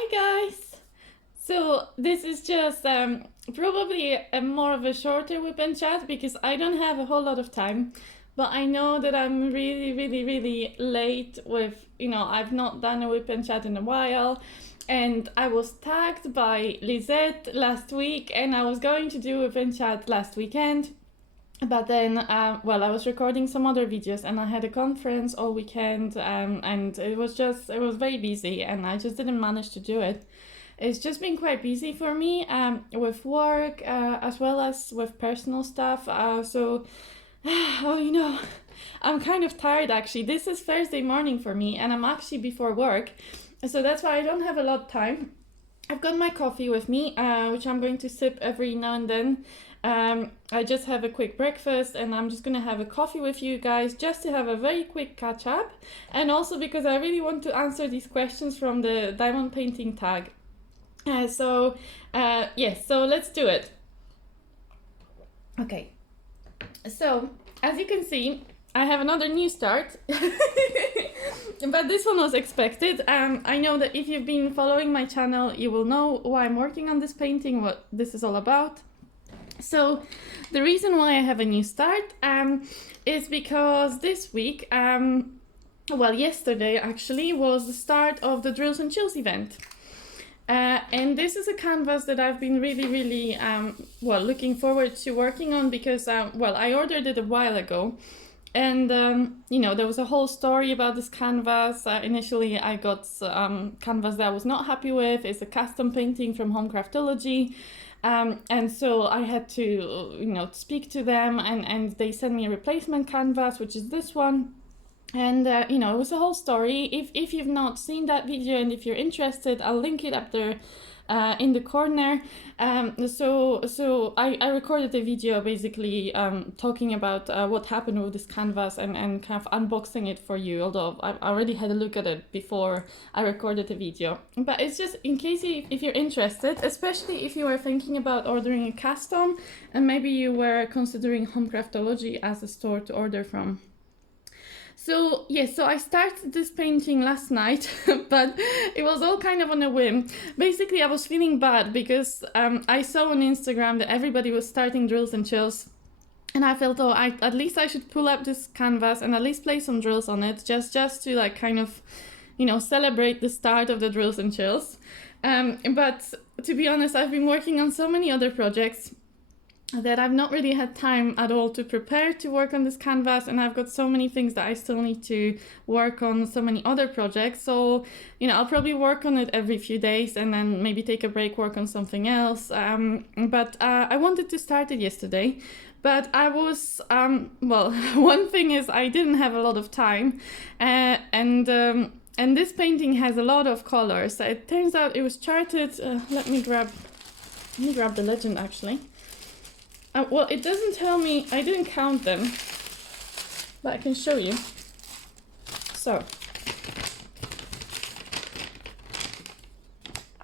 Hi guys! So this is just probably more of a shorter WIP and Chat because I don't have a whole lot of time, but I know that I'm really late with, I've not done a WIP and Chat in a while, and I was tagged by Lisette last week and I was going to do WIP and Chat last weekend. But then, I was recording some other videos and I had a conference all weekend, and it was very busy and I just didn't manage to do it. It's just been quite busy for me, with work, as well as with personal stuff. I'm kind of tired actually. This is Thursday morning for me and I'm actually before work. So that's why I don't have a lot of time. I've got my coffee with me, which I'm going to sip every now and then. I just have a quick breakfast and I'm just gonna have a coffee with you guys just to have a very quick catch up, and also because I really want to answer these questions from the diamond painting tag. So let's do it. Okay, so as you can see, I have another new start. But this one was expected. I know that if you've been following my channel, you will know why I'm working on this painting, what this is all about. So the reason why I have a new start is because this week, yesterday actually, was the start of the Drills and Chills event. And this is a canvas that I've been really looking forward to working on because, I ordered it a while ago. And, there was a whole story about this canvas. Initially, I got canvas that I was not happy with. It's a custom painting from Home Craftology. And so I had to, speak to them and they sent me a replacement canvas, which is this one. And, it was a whole story. If you've not seen that video and if you're interested, I'll link it up there in the corner. So I recorded a video basically talking about what happened with this canvas and kind of unboxing it for you, although I already had a look at it before I recorded the video. But it's just in case if you're interested, especially if you were thinking about ordering a custom and maybe you were considering Home Craftology as a store to order from. So I started this painting last night, but it was all kind of on a whim. Basically, I was feeling bad because I saw on Instagram that everybody was starting Drills and Chills. And I felt, at least I should pull up this canvas and at least play some drills on it, just to like kind of, celebrate the start of the Drills and Chills. But to be honest, I've been working on so many other projects that I've not really had time at all to prepare to work on this canvas, and I've got so many things that I still need to work on, so many other projects. So, I'll probably work on it every few days and then maybe take a break, work on something else. But I wanted to start it yesterday, but I was, one thing is I didn't have a lot of time, and this painting has a lot of colors. It turns out it was charted, let me grab the legend actually. It doesn't tell me, I didn't count them, but I can show you.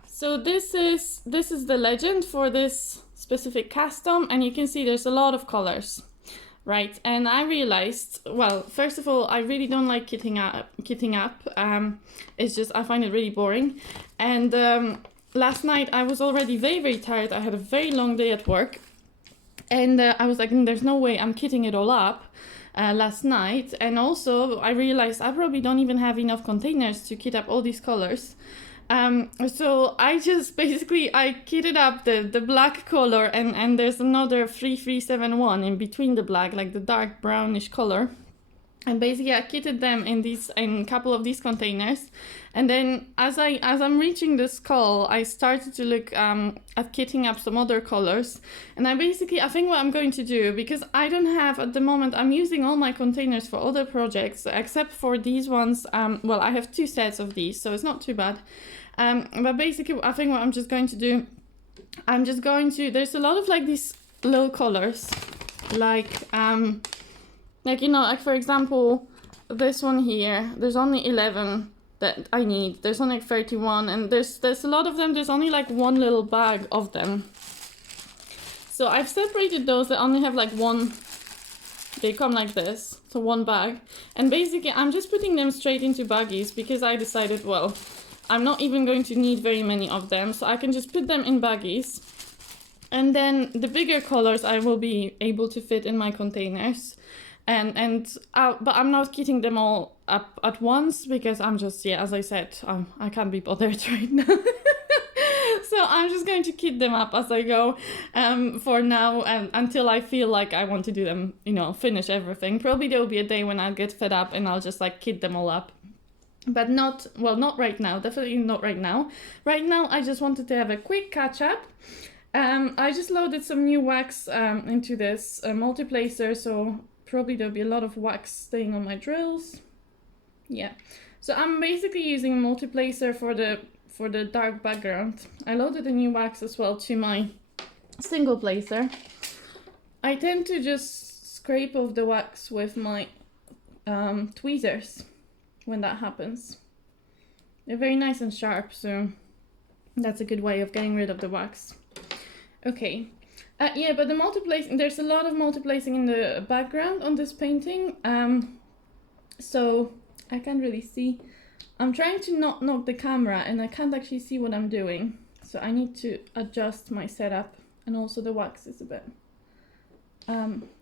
So this is the legend for this specific custom, and you can see there's a lot of colors, right? And I realized, first of all, I really don't like kitting up. It's just, I find it really boring. And last night I was already very tired. I had a very long day at work. And I was like, there's no way I'm kitting it all up last night. And also I realized I probably don't even have enough containers to kit up all these colors. So I just I kitted up the black color and there's another 3371 in between the black, like the dark brownish color. And basically I kitted them in a couple of these containers. And then as I'm reaching the skull, I started to look at kitting up some other colors. And I think what I'm going to do, because I don't have at the moment, I'm using all my containers for other projects except for these ones. I have 2 sets of these, so it's not too bad. But basically I think what I'm just going to do, there's a lot of like these little colors, like for example, this one here, there's only 11 that I need. There's only 31, and there's a lot of them. There's only like one little bag of them. So I've separated those that only have like one. They come like this, so one bag. And basically I'm just putting them straight into baggies because I decided, I'm not even going to need very many of them, so I can just put them in baggies. And then the bigger colors I will be able to fit in my containers. But I'm not kitting them all up at once because I'm just, yeah, as I said, I can't be bothered right now. So I'm just going to kit them up as I go for now, until I feel like I want to do them, you know, finish everything. Probably there will be a day when I'll get fed up and I'll just like kit them all up. But not right now, definitely not right now. Right now I just wanted to have a quick catch up. I just loaded some new wax into this multiplacer, so probably there'll be a lot of wax staying on my drills. Yeah, so I'm basically using a multiplacer for the dark background. I loaded a new wax as well to my single placer. I tend to just scrape off the wax with my tweezers when that happens. They're very nice and sharp, so that's a good way of getting rid of the wax. Okay, yeah, but the multiplacing, there's a lot of multiplacing in the background on this painting, so I can't really see. I'm trying to not knock the camera and I can't actually see what I'm doing, so I need to adjust my setup, and also the wax is a bit,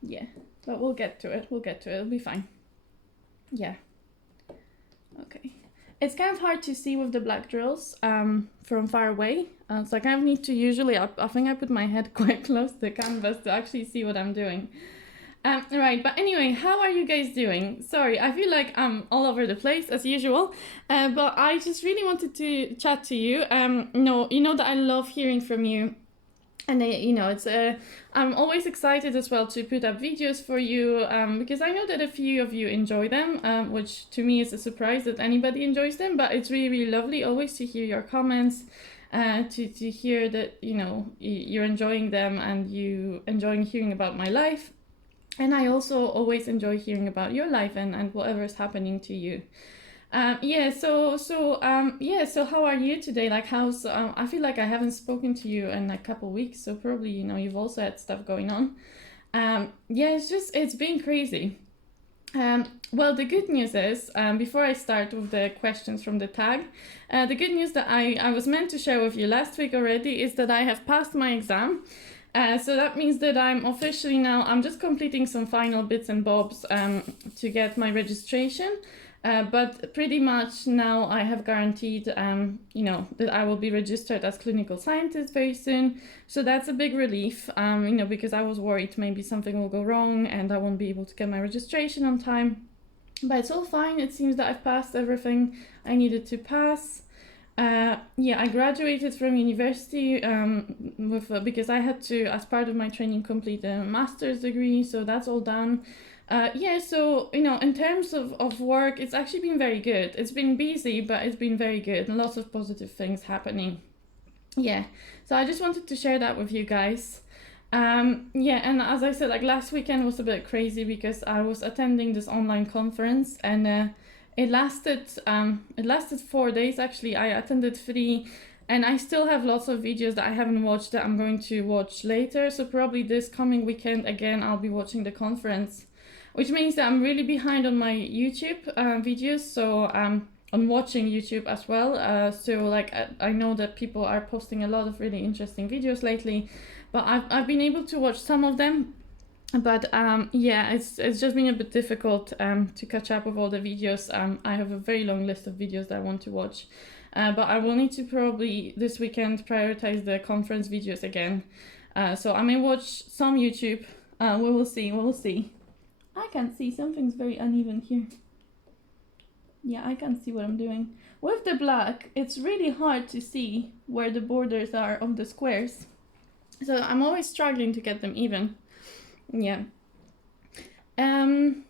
yeah, but we'll get to it, it'll be fine. Yeah, okay. It's kind of hard to see with the black drills from far away, so I kind of need to usually, I think I put my head quite close to the canvas to actually see what I'm doing. Right, but anyway, how are you guys doing? Sorry, I feel like I'm all over the place as usual, but I just really wanted to chat to you. No, you know that I love hearing from you. And you know, it's I'm always excited as well to put up videos for you, because I know that a few of you enjoy them, which to me is a surprise that anybody enjoys them, but it's really, really lovely always to hear your comments, to hear that, you know, you're enjoying them and you enjoying hearing about my life. And I also always enjoy hearing about your life and whatever is happening to you. So how are you today? Like, how's I feel like I haven't spoken to you in a couple weeks, so probably, you know, you've also had stuff going on. It's been crazy. Well, the good news is, before I start with the questions from the tag, the good news that I was meant to share with you last week already is that I have passed my exam. So that means that I'm officially now, I'm just completing some final bits and bobs to get my registration. But pretty much now I have guaranteed, you know, that I will be registered as clinical scientist very soon. So that's a big relief, you know, because I was worried maybe something will go wrong and I won't be able to get my registration on time. But it's all fine. It seems that I've passed everything I needed to pass. I graduated from university because I had to, as part of my training, complete a master's degree. So that's all done. So, you know, in terms of work, it's actually been very good. It's been busy, but it's been very good and lots of positive things happening. Yeah, so I just wanted to share that with you guys. And as I said, like last weekend was a bit crazy because I was attending this online conference and it lasted 4 days actually. I attended 3 and I still have lots of videos that I haven't watched that I'm going to watch later. So probably this coming weekend again, I'll be watching the conference, which means that I'm really behind on my YouTube videos, so on watching YouTube as well. So like I know that people are posting a lot of really interesting videos lately, but I've been able to watch some of them, but it's just been a bit difficult to catch up with all the videos. I have a very long list of videos that I want to watch, but I will need to probably this weekend prioritize the conference videos again. So I may watch some YouTube. We will see. I can't see, something's very uneven here. Yeah, I can't see what I'm doing. With the black, it's really hard to see where the borders are of the squares. So I'm always struggling to get them even. Yeah. And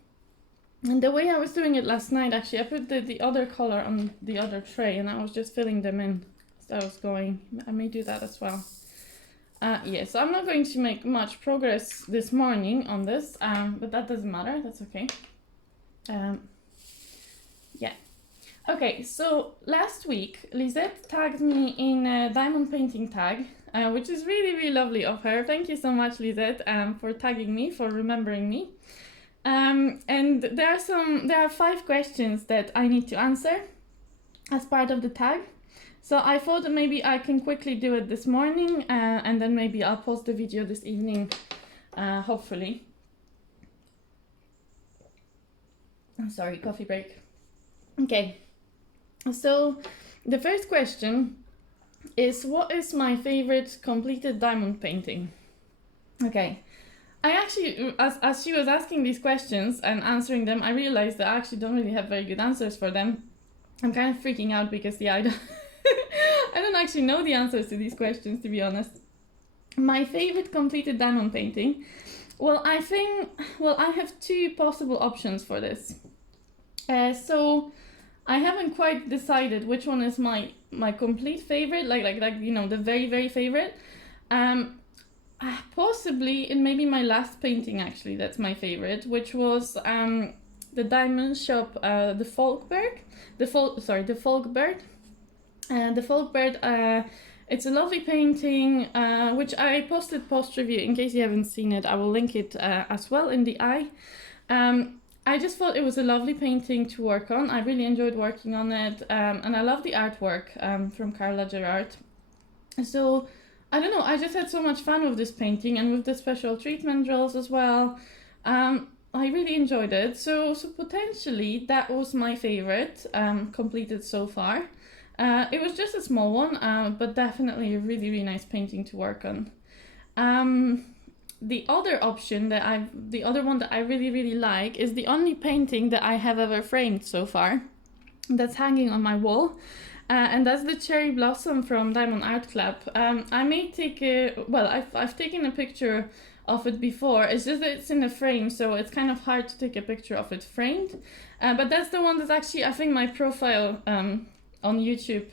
the way I was doing it last night, actually, I put the other color on the other tray and I was just filling them in as I was going. I may do that as well. So I'm not going to make much progress this morning on this, but that doesn't matter, that's okay. Okay, so last week, Lisette tagged me in a diamond painting tag, which is really, really lovely of her. Thank you so much, Lisette, for tagging me, for remembering me. And there are 5 questions that I need to answer as part of the tag. So I thought that maybe I can quickly do it this morning, and then maybe I'll post the video this evening, hopefully. I'm sorry, coffee break. Okay, so the first question is, what is my favorite completed diamond painting? Okay, I actually, as she was asking these questions and answering them, I realized that I actually don't really have very good answers for them. I'm kind of freaking out because, yeah, I don't, I don't actually know the answers to these questions, to be honest. My favorite completed diamond painting, well, I have two possible options for this. So I haven't quite decided which one is my complete favorite, like you know, the very, very favorite. Possibly it may be my last painting, actually, that's my favorite, which was the diamond shop, the Folkberg, the Folkbird. The Folkbird, it's a lovely painting, which I posted post-review. In case you haven't seen it, I will link it as well in the eye. I just thought it was a lovely painting to work on. I really enjoyed working on it, and I love the artwork from Carla Gerard. So, I don't know, I just had so much fun with this painting and with the special treatment drills as well. I really enjoyed it. So potentially that was my favorite completed so far. It was just a small one, but definitely a really, really nice painting to work on. The other option the other one that I really, really like is the only painting that I have ever framed so far. That's hanging on my wall. And that's the cherry blossom from Diamond Art Club. I may take I've taken a picture of it before. It's just that it's in a frame, so it's kind of hard to take a picture of it framed. But that's the one that's actually, I think, my profile on YouTube,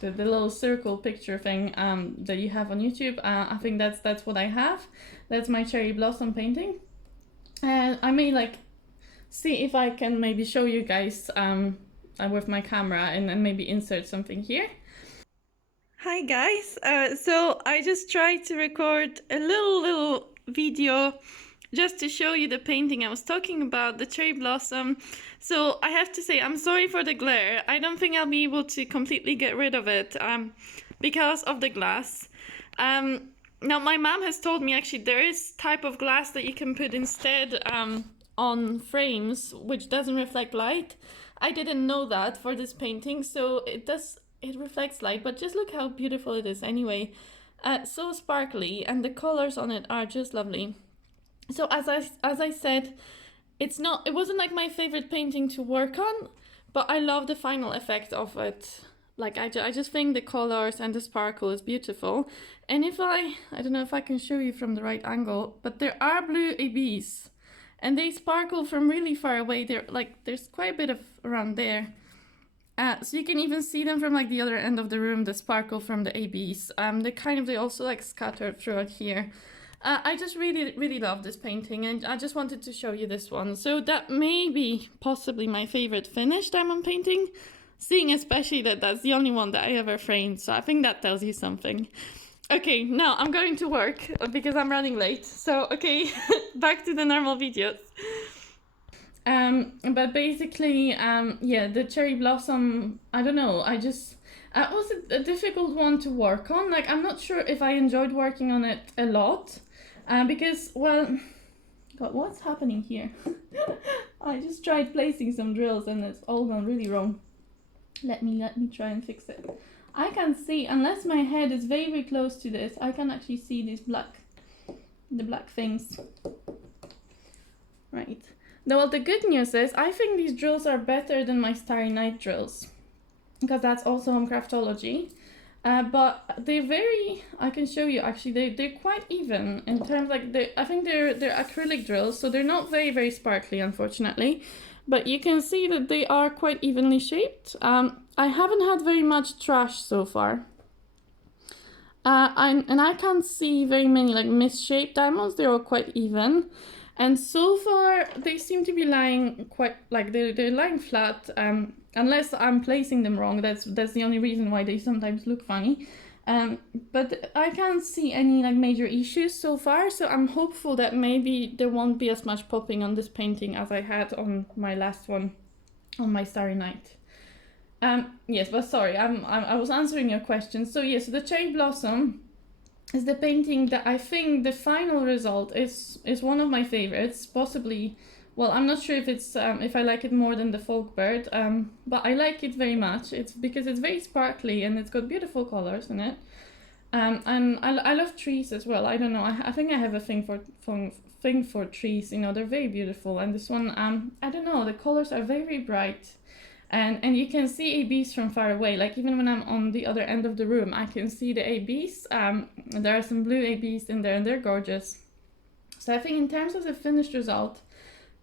the little circle picture thing that you have on YouTube. I think that's what I have. That's my cherry blossom painting. And I may see if I can maybe show you guys with my camera and maybe insert something here. Hi guys, so I just tried to record a little video just to show you the painting I was talking about, the cherry blossom. So I have to say, I'm sorry for the glare. I don't think I'll be able to completely get rid of it because of the glass. Now my mom has told me actually there is type of glass that you can put instead on frames which doesn't reflect light. I didn't know that for this painting, so it reflects light, but just look how beautiful it is anyway. So sparkly, and the colors on it are just lovely. So as I said, it wasn't like my favorite painting to work on, but I love the final effect of it. Like I just think the colors and the sparkle is beautiful. And if I don't know if I can show you from the right angle, but there are blue ABs. And they sparkle from really far away. There's quite a bit of around there. So you can even see them from the other end of the room, the sparkle from the ABs. They also scatter throughout here. I just really, really love this painting, and I just wanted to show you this one. So that may be possibly my favorite finished diamond painting, seeing especially that that's the only one that I ever framed. So I think that tells you something. Okay, now I'm going to work because I'm running late. So, okay, back to the normal videos. But basically, the cherry blossom, I don't know, it was a difficult one to work on. I'm not sure if I enjoyed working on it a lot, because, well, God, what's happening here? I just tried placing some drills and it's all gone really wrong. Let me try and fix it. I can see, unless my head is very, very close to this, I can actually see the black things. Right. Now, well, the good news is, I think these drills are better than my Starry Night drills, because that's also Home Craftology. But I can show you actually, they're quite even in terms, I think they're acrylic drills, so they're not very, very sparkly, unfortunately. But you can see that they are quite evenly shaped. I haven't had very much trash so far. And I can't see very many misshaped diamonds. They're all quite even. And so far, they seem to be lying quite, they're lying flat, unless I'm placing them wrong. That's the only reason why they sometimes look funny. But I can't see any major issues so far, so I'm hopeful that maybe there won't be as much popping on this painting as I had on my last one, on my Starry Night. Yes, but sorry, I was answering your question. So yes, the cherry blossom is the painting that I think the final result is one of my favorites, possibly. Well, I'm not sure if it's if I like it more than the folk bird, but I like it very much. It's because it's very sparkly and it's got beautiful colors in it. And I love trees as well. I don't know. I think I have a thing for trees. You know, they're very beautiful. And this one, I don't know. The colors are very bright, and you can see ABs from far away. Like even when I'm on the other end of the room, I can see the ABs. There are some blue ABs in there, and they're gorgeous. So I think in terms of the finished result,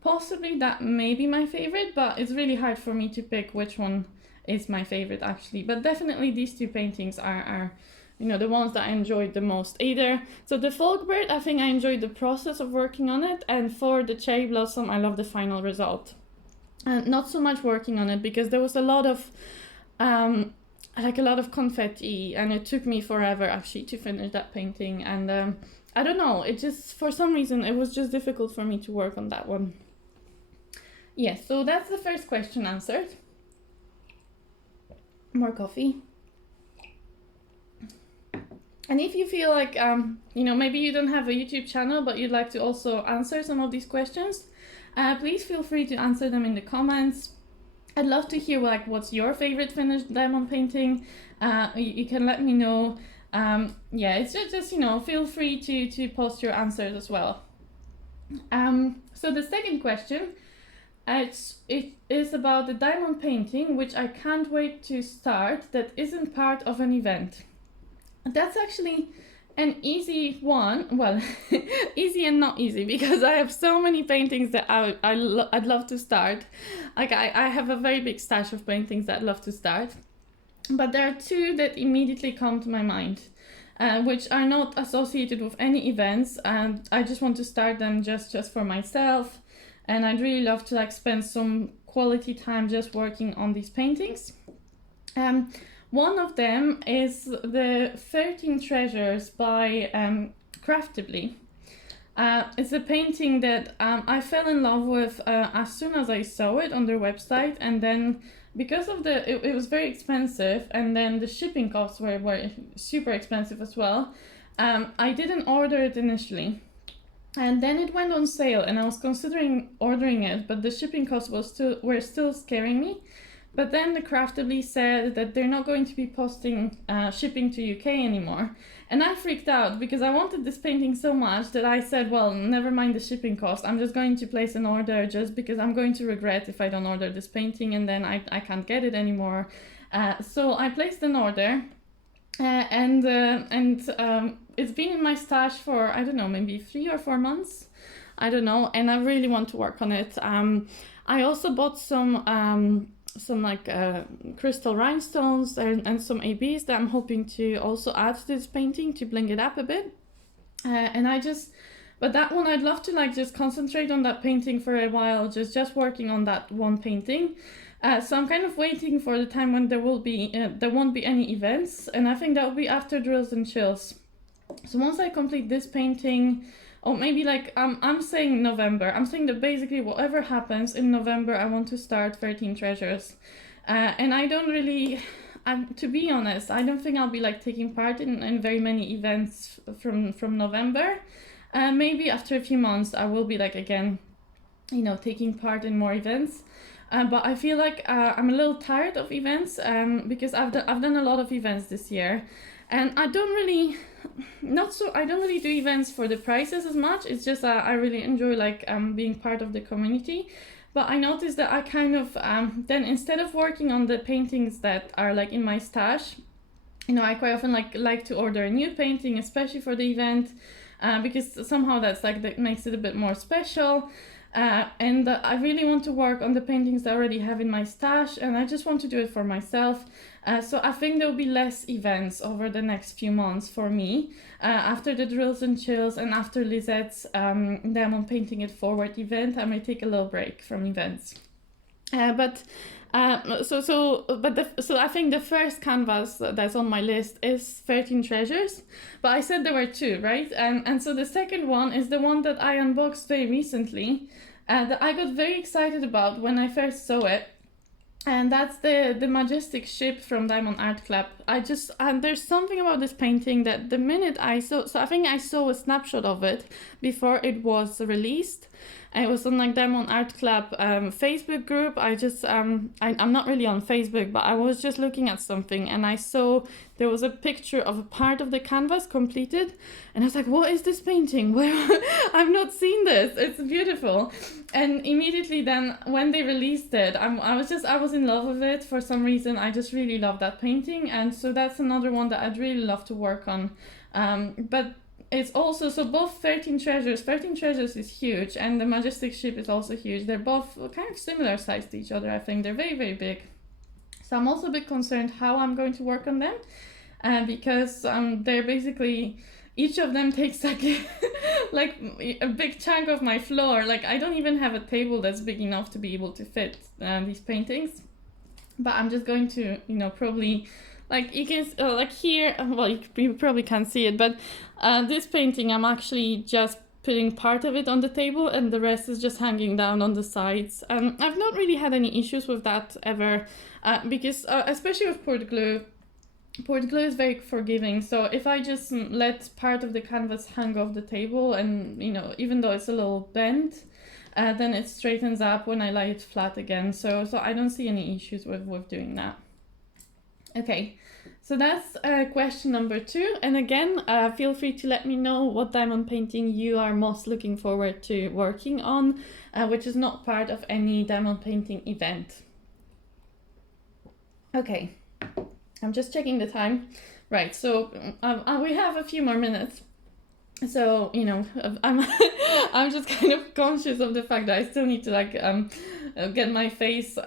possibly that may be my favorite, but it's really hard for me to pick which one is my favorite actually. But definitely these two paintings are you know, the ones that I enjoyed the most either. So the folk bird, I think I enjoyed the process of working on it, and for the cherry blossom, I love the final result. And not so much working on it because there was a lot of like a lot of confetti, and it took me forever actually to finish that painting. And I don't know, it just, for some reason, it was just difficult for me to work on that one. Yes, so that's the first question answered. More coffee. And if you feel like, you know, maybe you don't have a YouTube channel, but you'd like to also answer some of these questions, please feel free to answer them in the comments. I'd love to hear like what's your favorite finished diamond painting. You can let me know. Yeah, it's just you know, feel free to post your answers as well. So the second question, it is about the diamond painting, which I can't wait to start, that isn't part of an event. That's actually an easy one. Well, easy and not easy, because I have so many paintings that I'd love to start. Like I have a very big stash of paintings that I'd love to start. But there are two that immediately come to my mind, which are not associated with any events, and I just want to start them just for myself. And I'd really love to like spend some quality time just working on these paintings. One of them is the 13 Treasures by Craftology. It's a painting that I fell in love with as soon as I saw it on their website, and then because of it was very expensive, and then the shipping costs were super expensive as well, I didn't order it initially. And then it went on sale, and I was considering ordering it, but the shipping costs were still scaring me. But then the Craftology said that they're not going to be posting shipping to UK anymore. And I freaked out because I wanted this painting so much that I said, well, never mind the shipping cost. I'm just going to place an order just because I'm going to regret if I don't order this painting and then I can't get it anymore. So I placed an order and it's been in my stash for, I don't know, maybe 3 or 4 months. I don't know. And I really want to work on it. I also bought some like crystal rhinestones and some ABs that I'm hoping to also add to this painting to bling it up a bit. But that one I'd love to like just concentrate on that painting for a while, just working on that one painting. So I'm kind of waiting for the time when there won't be any events, and I think that will be after Drills and Chills. So once I complete this painting, or maybe like I'm saying November. I'm saying that basically whatever happens in November, I want to start 13 Treasures. And I don't really, to be honest, I don't think I'll be like taking part in very many events from November. Maybe after a few months, I will be like again, you know, taking part in more events. But I feel like I'm a little tired of events because I've done a lot of events this year. And I don't really do events for the prizes as much. It's just I really enjoy like being part of the community. But I noticed that I kind of then instead of working on the paintings that are like in my stash, you know, I quite often like to order a new painting, especially for the event, because somehow that makes it a bit more special. And I really want to work on the paintings that I already have in my stash, and I just want to do it for myself. So I think there will be less events over the next few months for me. After the Drills and Chills and after Lizette's Diamond Painting It Forward event, I may take a little break from events. So I think the first canvas that's on my list is 13 Treasures, but I said there were 2, right? And so the second one is the one that I unboxed very recently, that I got very excited about when I first saw it. And that's the majestic ship from Diamond Art Club. And there's something about this painting that the minute I saw, so I think I saw a snapshot of it before it was released. It was on like Diamond Art Club Facebook group. I'm not really on Facebook, but I was just looking at something and I saw there was a picture of a part of the canvas completed. And I was like, what is this painting? Well, I've not seen this. It's beautiful. And immediately then when they released it, I was in love with it for some reason. I just really love that painting. And so that's another one that I'd really love to work on. But it's also, so both 13 Treasures is huge, and the Majestic Ship is also huge. They're both kind of similar size to each other, I think. They're very, very big. So I'm also a bit concerned how I'm going to work on them, because they're basically, each of them takes like like a big chunk of my floor. Like I don't even have a table that's big enough to be able to fit these paintings. But I'm just going to, probably, like you can, like here, well, you probably can't see it, but this painting, I'm actually just putting part of it on the table and the rest is just hanging down on the sides. I've not really had any issues with that ever, because especially with poured glue is very forgiving. So if I just let part of the canvas hang off the table and, even though it's a little bent, then it straightens up when I lay it flat again. So I don't see any issues with doing that. Okay, so that's question number 2. And again, feel free to let me know what diamond painting you are most looking forward to working on, which is not part of any diamond painting event. Okay, I'm just checking the time. Right, so we have a few more minutes. So, I'm just kind of conscious of the fact that I still need to get my face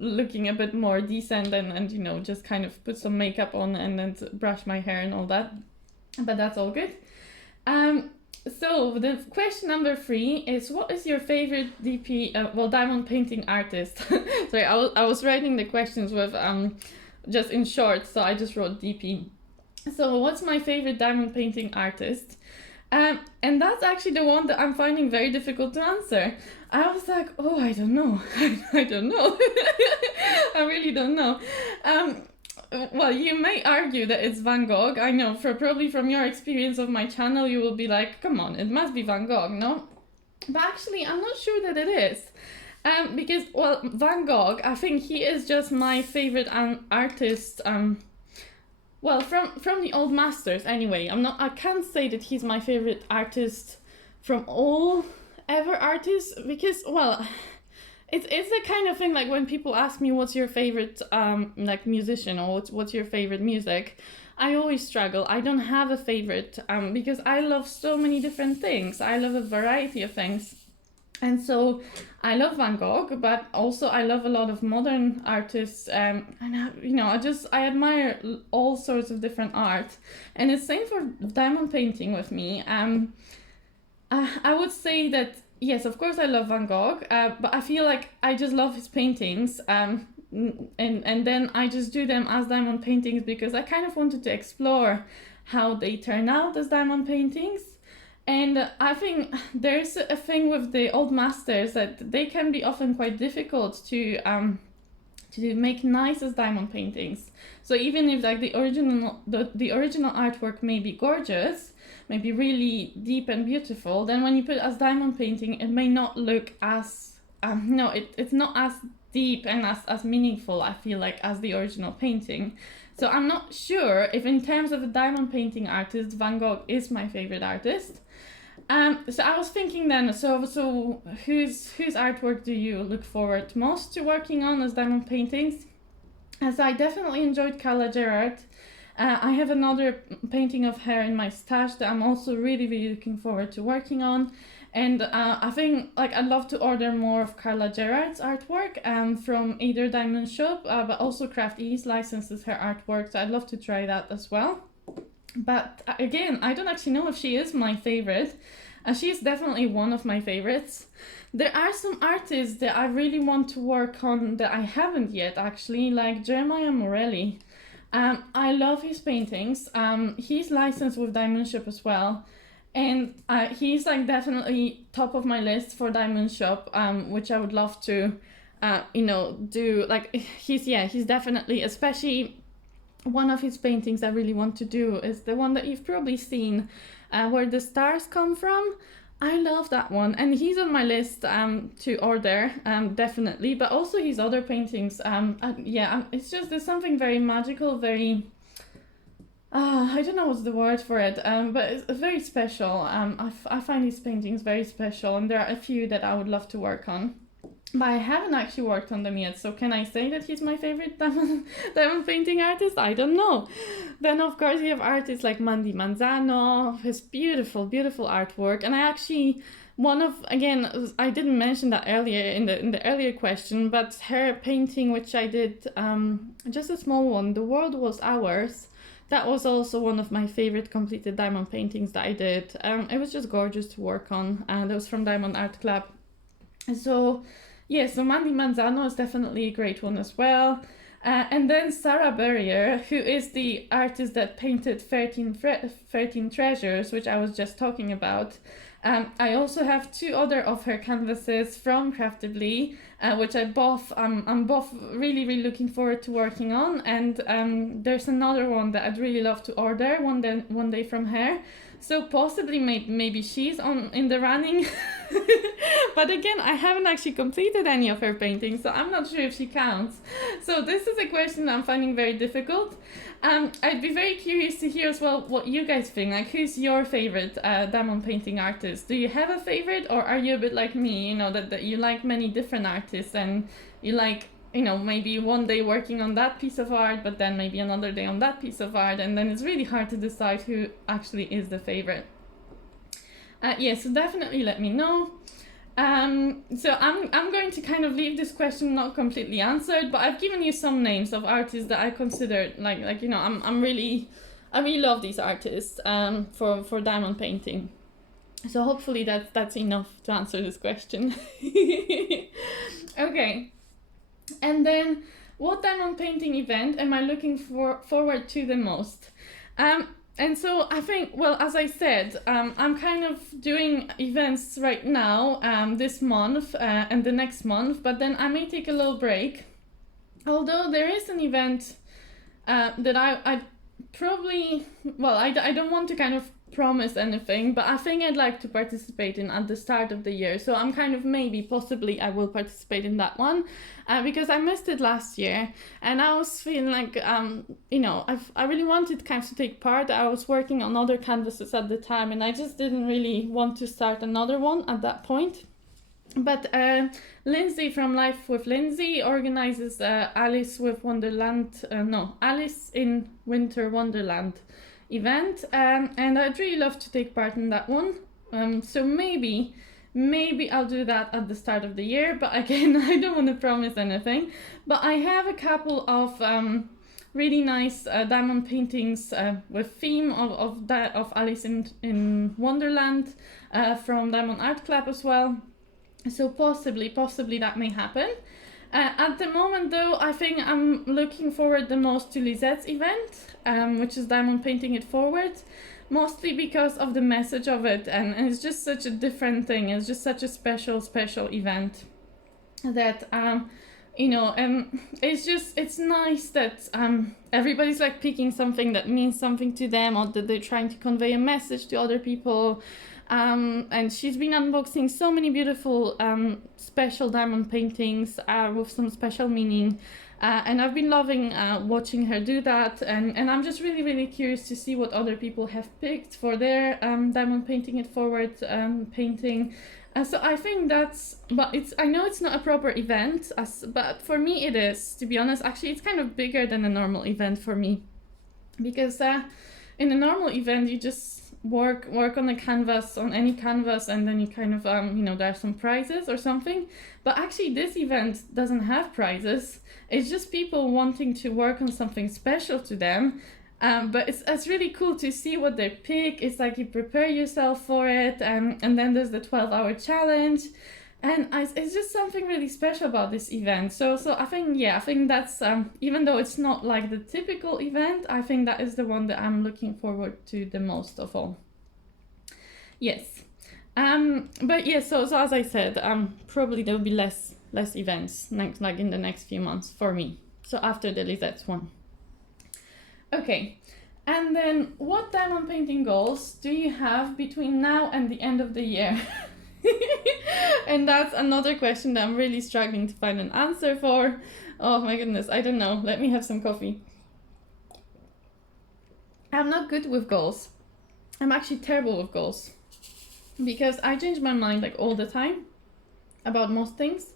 looking a bit more decent and just kind of put some makeup on and then brush my hair and all that. But that's all good. So the question number 3 is, what is your favorite diamond painting artist? Sorry, I was writing the questions with just in short, so I just wrote DP. So what's my favorite diamond painting artist? And that's actually the one that I'm finding very difficult to answer. I was like, oh, I don't know. I don't know. I really don't know. Well, you may argue that it's Van Gogh. I know, probably from your experience of my channel, you will be like, come on, it must be Van Gogh, no? But actually, I'm not sure that it is. Because, well, Van Gogh, I think he is just my favorite artist. Well, from the old masters, anyway. I can't say that he's my favorite artist from all ever artists, because, well, it's the kind of thing like when people ask me what's your favorite musician or what's your favorite music, I always struggle. I don't have a favorite because I love so many different things. I love a variety of things. And so I love Van Gogh, but also I love a lot of modern artists, and I admire all sorts of different art. And it's same for diamond painting with me. I would say that, yes, of course I love Van Gogh, but I feel like I just love his paintings, and then I just do them as diamond paintings because I kind of wanted to explore how they turn out as diamond paintings. And I think there's a thing with the old masters that they can be often quite difficult to make nice as diamond paintings. So even if like the original artwork may be gorgeous, may be really deep and beautiful, then when you put it as diamond painting, it may not look as it's not as deep and as meaningful, I feel like, as the original painting. So I'm not sure if in terms of a diamond painting artist, Van Gogh is my favorite artist. So I was thinking then, so whose artwork do you look forward most to working on as diamond paintings? So I definitely enjoyed Carla Gerard. I have another painting of her in my stash that I'm also really, really looking forward to working on. And I think I'd love to order more of Carla Gerard's artwork from either Diamond Shop, but also Craft Ease licenses her artwork, so I'd love to try that as well. But again, I don't actually know if she is my favorite. She is definitely one of my favorites. There are some artists that I really want to work on that I haven't yet, actually, like Jeremiah Morelli. I love his paintings. He's licensed with Diamond Shop as well. And he's definitely top of my list for Diamond Shop, which I would love to do like he's definitely, especially one of his paintings I really want to do is the one that you've probably seen, where the stars come from. I love that one, and he's on my list to order, definitely. But also his other paintings, it's just there's something very magical, very I don't know what's the word for it, but it's very special. I find his paintings very special, and there are a few that I would love to work on. But I haven't actually worked on them yet, so can I say that he's my favorite diamond painting artist? I don't know. Then of course you have artists like Mandy Manzano, his beautiful, beautiful artwork. And I actually, I didn't mention that earlier in the earlier question, but her painting, which I did, just a small one, The World Was Ours, that was also one of my favorite completed diamond paintings that I did. It was just gorgeous to work on. That was from Diamond Art Club. So Mandy Manzano is definitely a great one as well. And then Sarah Berrier, who is the artist that painted 13 Treasures, which I was just talking about. I also have 2 other of her canvases from Craftology, which I'm both really, really looking forward to working on. And there's another one that I'd really love to order one day from her. So possibly maybe she's in the running. But again, I haven't actually completed any of her paintings, so I'm not sure if she counts. So this is a question I'm finding very difficult. I'd be very curious to hear as well what you guys think. Like, who's your favorite diamond painting artist? Do you have a favorite, or are you a bit like me, that you like many different artists, and you like, maybe one day working on that piece of art, but then maybe another day on that piece of art, and then it's really hard to decide who actually is the favorite. So definitely let me know. So I'm going to kind of leave this question not completely answered, but I've given you some names of artists that I consider I really love these artists for diamond painting. So hopefully that's enough to answer this question. Okay. And then, what diamond painting event am I looking forward to the most? And so I think, well, as I said, I'm kind of doing events right now, this month and the next month, but then I may take a little break. Although there is an event that I probably, well, I don't want to kind of promise anything, but I think I'd like to participate in at the start of the year. So I'm kind of possibly I will participate in that one because I missed it last year, and I was feeling like I really wanted kind of to take part. I was working on other canvases at the time, and I just didn't really want to start another one at that point. But Lindsay from Life with Lindsay organizes Alice in Winter Wonderland event, and I'd really love to take part in that one. So maybe I'll do that at the start of the year, but again, I don't want to promise anything. But I have a couple of really nice diamond paintings with theme of Alice in Wonderland from Diamond Art Club as well. So possibly that may happen. At the moment, though, I think I'm looking forward the most to Lizette's event, which is Diamond Painting It Forward, mostly because of the message of it, and it's just such a different thing. It's just such a special event that, it's nice that everybody's like picking something that means something to them, or that they're trying to convey a message to other people. And she's been unboxing so many beautiful special diamond paintings with some special meaning, and I've been loving watching her do that, and I'm just really, really curious to see what other people have picked for their Diamond Painting It Forward painting. So I think I know it's not a proper event, but for me it is, to be honest. Actually, it's kind of bigger than a normal event for me, because in a normal event you just work on a canvas, on any canvas, and then you kind of there are some prizes or something. But actually this event doesn't have prizes. It's just people wanting to work on something special to them, but it's really cool to see what they pick. It's like you prepare yourself for it, and then there's the 12-hour challenge, and it's just something really special about this event. So I think that's even though it's not like the typical event, I think that is the one that I'm looking forward to the most of all. Yes. But yeah, so as I said, probably there'll be less less events like in the next few months for me. So after the Lisette's one. Okay, and then what diamond painting goals do you have between now and the end of the year? And that's another question that I'm really struggling to find an answer for. Oh my goodness, I don't know. Let me have some coffee. I'm not good with goals. I'm actually terrible with goals because I change my mind like all the time about most things.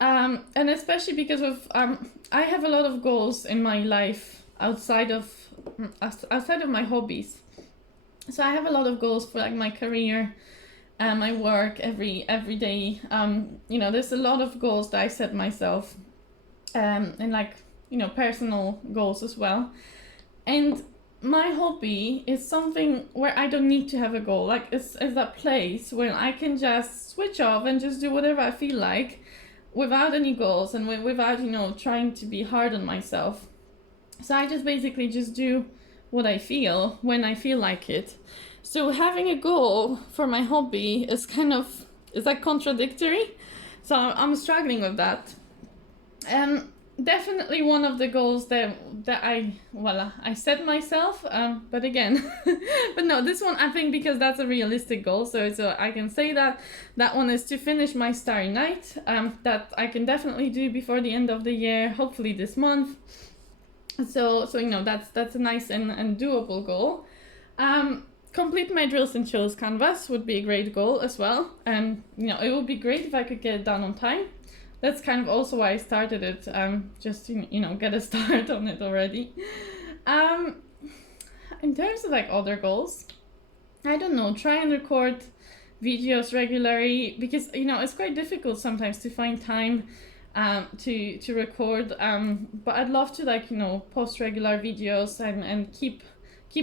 And especially because of I have a lot of goals in my life outside of my hobbies. So I have a lot of goals for like my career, my work every day. You know, there's a lot of goals that I set myself, and like, you know, personal goals as well. And my hobby is something where I don't need to have a goal. Like it's a place where I can just switch off and just do whatever I feel like without any goals and without, you know, trying to be hard on myself. So I just basically just do what I feel when I feel like it. So having a goal for my hobby is like contradictory. So I'm struggling with that. Definitely one of the goals that I set myself, but again, but no, this one I think because that's a realistic goal, so I can say that one is to finish my Starry Night, that I can definitely do before the end of the year, hopefully this month. So you know, that's a nice and doable goal. Complete my drills and chills canvas would be a great goal as well, and you know, it would be great if I could get it done on time. That's kind of also why I started it, just to, you know, get a start on it already. In terms of like other goals, I don't know, try and record videos regularly, because, you know, it's quite difficult sometimes to find time to record, but I'd love to, like, you know, post regular videos and keep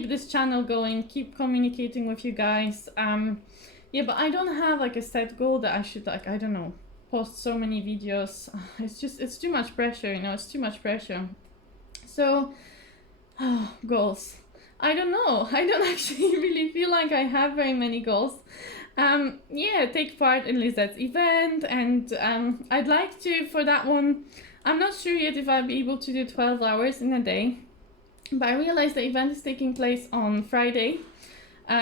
this channel going, keep communicating with you guys. Yeah, but I don't have like a set goal that I should, like, I don't know, post so many videos. It's too much pressure, you know, it's too much pressure. So, goals. I don't know. I don't actually really feel like I have very many goals. Yeah, take part in Lisette's event, and I'd like to, for that one, I'm not sure yet if I'll be able to do 12 hours in a day, but I realized the event is taking place on Friday.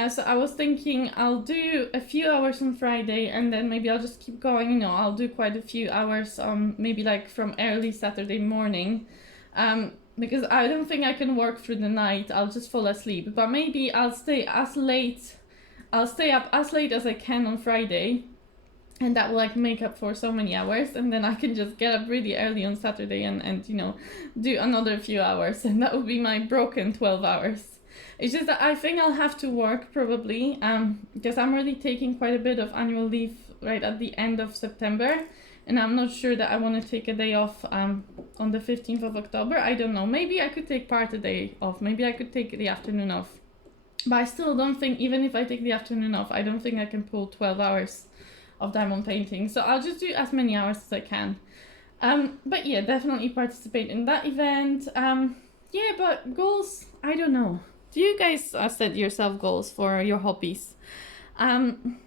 So I was thinking I'll do a few hours on Friday, and then maybe I'll just keep going, you know, I'll do quite a few hours maybe like from early Saturday morning, because I don't think I can work through the night. I'll just fall asleep, but maybe I'll stay up as late as I can on Friday, and that will like make up for so many hours, and then I can just get up really early on Saturday and you know, do another few hours, and that would be my broken 12 hours. It's just that I think I'll have to work probably, because I'm really taking quite a bit of annual leave right at the end of September, and I'm not sure that I want to take a day off on the 15th of October. I don't know, maybe I could take part a day off, maybe I could take the afternoon off, but I still don't think, even if I take the afternoon off, I don't think I can pull 12 hours of diamond painting, so I'll just do as many hours as I can. But yeah, definitely participate in that event. Yeah, but goals, I don't know. Do you guys set yourself goals for your hobbies?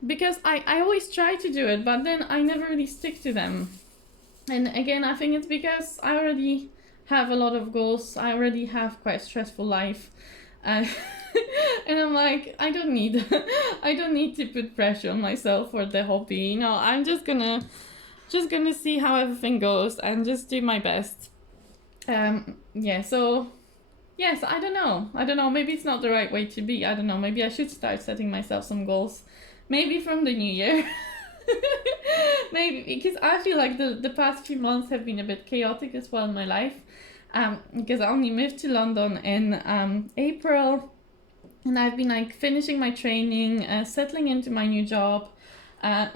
Because I always try to do it, but then I never really stick to them. And again, I think it's because I already have a lot of goals. I already have quite a stressful life. And I'm like, I don't need to put pressure on myself for the hobby. You know, I'm just gonna see how everything goes and just do my best. Yeah, so yes, I don't know, maybe it's not the right way to be. I don't know, maybe I should start setting myself some goals, maybe from the new year. Maybe, because I feel like the past few months have been a bit chaotic as well in my life, because I only moved to London in April, and I've been like finishing my training, settling into my new job,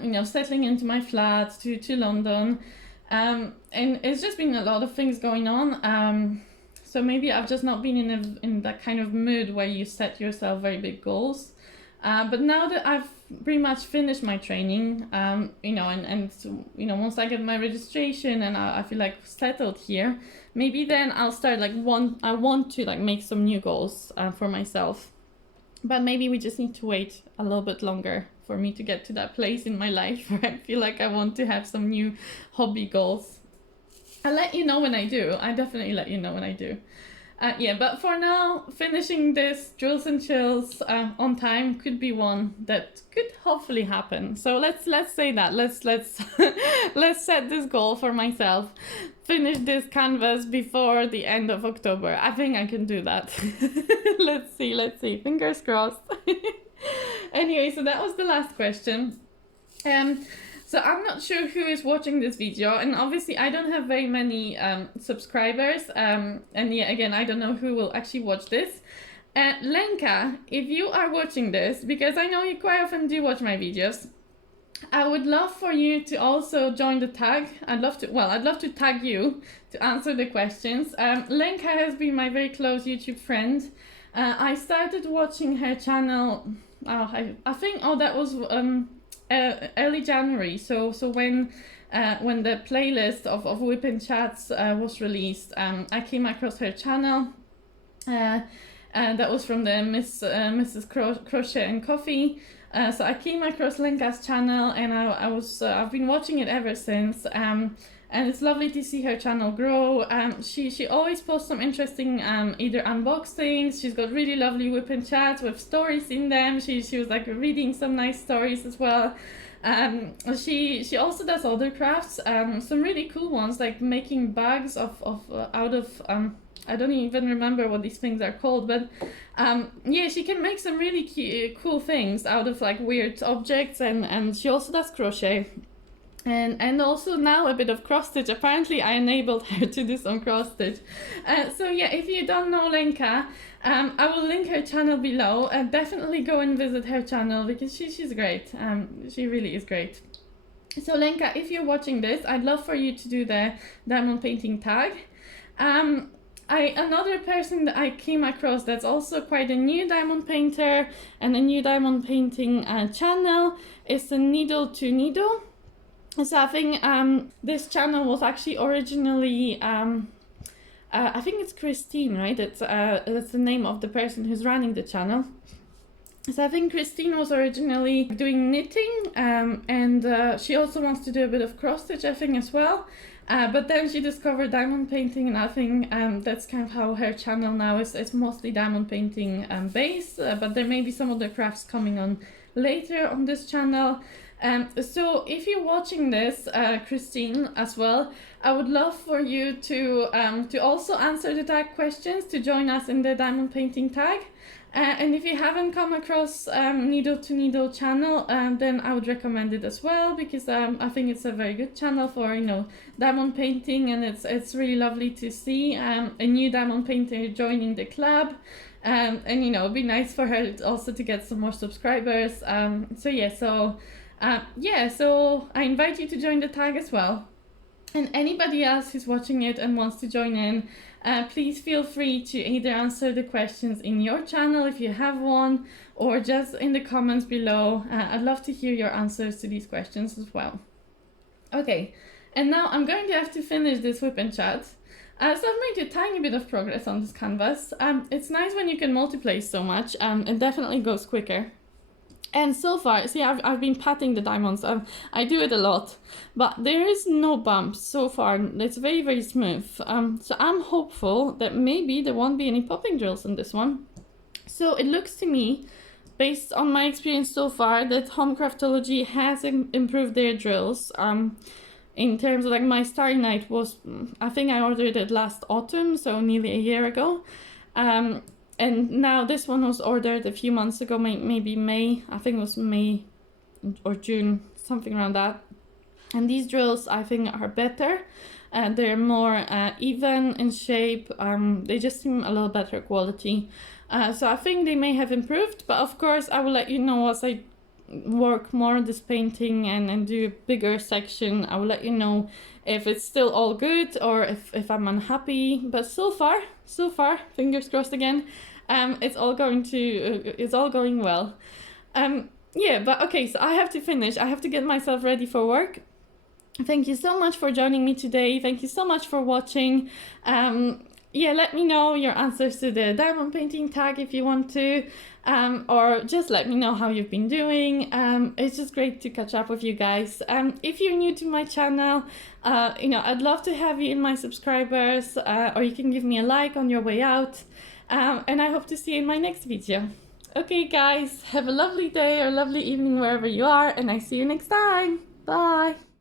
you know, settling into my flat to London, and it's just been a lot of things going on. So maybe I've just not been in that kind of mood where you set yourself very big goals. But now that I've pretty much finished my training, you know, and you know, once I get my registration and I feel like settled here, maybe then I'll start like I want to like make some new goals for myself. But maybe we just need to wait a little bit longer for me to get to that place in my life where I feel like I want to have some new hobby goals. I'll let you know when I do. I definitely let you know when I do. Yeah, but for now, finishing this drills and chills on time could be one that could hopefully happen. So let's say that let's let's set this goal for myself. Finish this canvas before the end of October. I think I can do that. Let's see. Fingers crossed. Anyway, so that was the last question. So I'm not sure who is watching this video, and obviously I don't have very many subscribers, and yeah, again, I don't know who will actually watch this. Lenka, if you are watching this, because I know you quite often do watch my videos, I would love for you to also join the tag. I'd love to tag you to answer the questions. Lenka has been my very close YouTube friend. I started watching her channel, I think that was early January, so when the playlist of WIP and Chats was released, I came across her channel, and that was from the Mrs. Crochet and Coffee. So I came across Lenka's channel, and I've been watching it ever since. And it's lovely to see her channel grow. She always posts some interesting either unboxings. She's got really lovely WIP and Chats with stories in them. She was like reading some nice stories as well. She also does other crafts, some really cool ones, like making bags out of I don't even remember what these things are called, but yeah, she can make some really cool things out of like weird objects, and she also does crochet. And also now a bit of cross stitch. Apparently I enabled her to do some cross stitch. So yeah, if you don't know Lenka, I will link her channel below. Definitely go and visit her channel because she's great. She really is great. So Lenka, if you're watching this, I'd love for you to do the diamond painting tag. Another person that I came across that's also quite a new diamond painter and a new diamond painting channel is the Needle to Needle. So I think this channel was actually originally, I think it's Christine, right? That's the name of the person who's running the channel. So I think Christine was originally doing knitting, and she also wants to do a bit of cross stitch, I think, as well. But then she discovered diamond painting, and I think that's kind of how her channel now is. It's mostly diamond painting based, but there may be some other crafts coming on later on this channel. So if you're watching this, Christine, as well, I would love for you to also answer the tag questions, to join us in the diamond painting tag. And if you haven't come across Needle to Needle channel, then I would recommend it as well, because I think it's a very good channel for, diamond painting, and it's really lovely to see a new diamond painter joining the club. And it'd be nice for her also to get some more subscribers. So I invite you to join the tag as well. And anybody else who's watching it and wants to join in, please feel free to either answer the questions in your channel if you have one, or just in the comments below. I'd love to hear your answers to these questions as well. Okay, and now I'm going to have to finish this WIP and Chat. So I've made a tiny bit of progress on this canvas. It's nice when you can multiply so much, it definitely goes quicker. And so far, see, I've been patting the diamonds. I do it a lot, but there is no bumps so far. It's very, very smooth. So I'm hopeful that maybe there won't be any popping drills in this one. So it looks to me, based on my experience so far, that Home Craftology has improved their drills. In terms of, like, my Starry Night was, I think I ordered it last autumn, so nearly a year ago. And now this one was ordered a few months ago, maybe May, I think it was May or June, something around that. And these drills, I think, are better. They're more even in shape. They just seem a little better quality. So I think they may have improved, but of course I will let you know as I work more on this painting and do a bigger section. I will let you know if it's still all good or if I'm unhappy. But so far, fingers crossed again, it's all going well. Yeah, but okay, so I have to finish. I have to get myself ready for work. Thank you so much for joining me today. Thank you so much for watching. yeah, let me know your answers to the diamond painting tag if you want to, or just let me know how you've been doing. It's just great to catch up with you guys. If you're new to my channel, I'd love to have you in my subscribers, or you can give me a like on your way out, and I hope to see you in my next video. Okay guys, have a lovely day or lovely evening wherever you are, and I see you next time. Bye!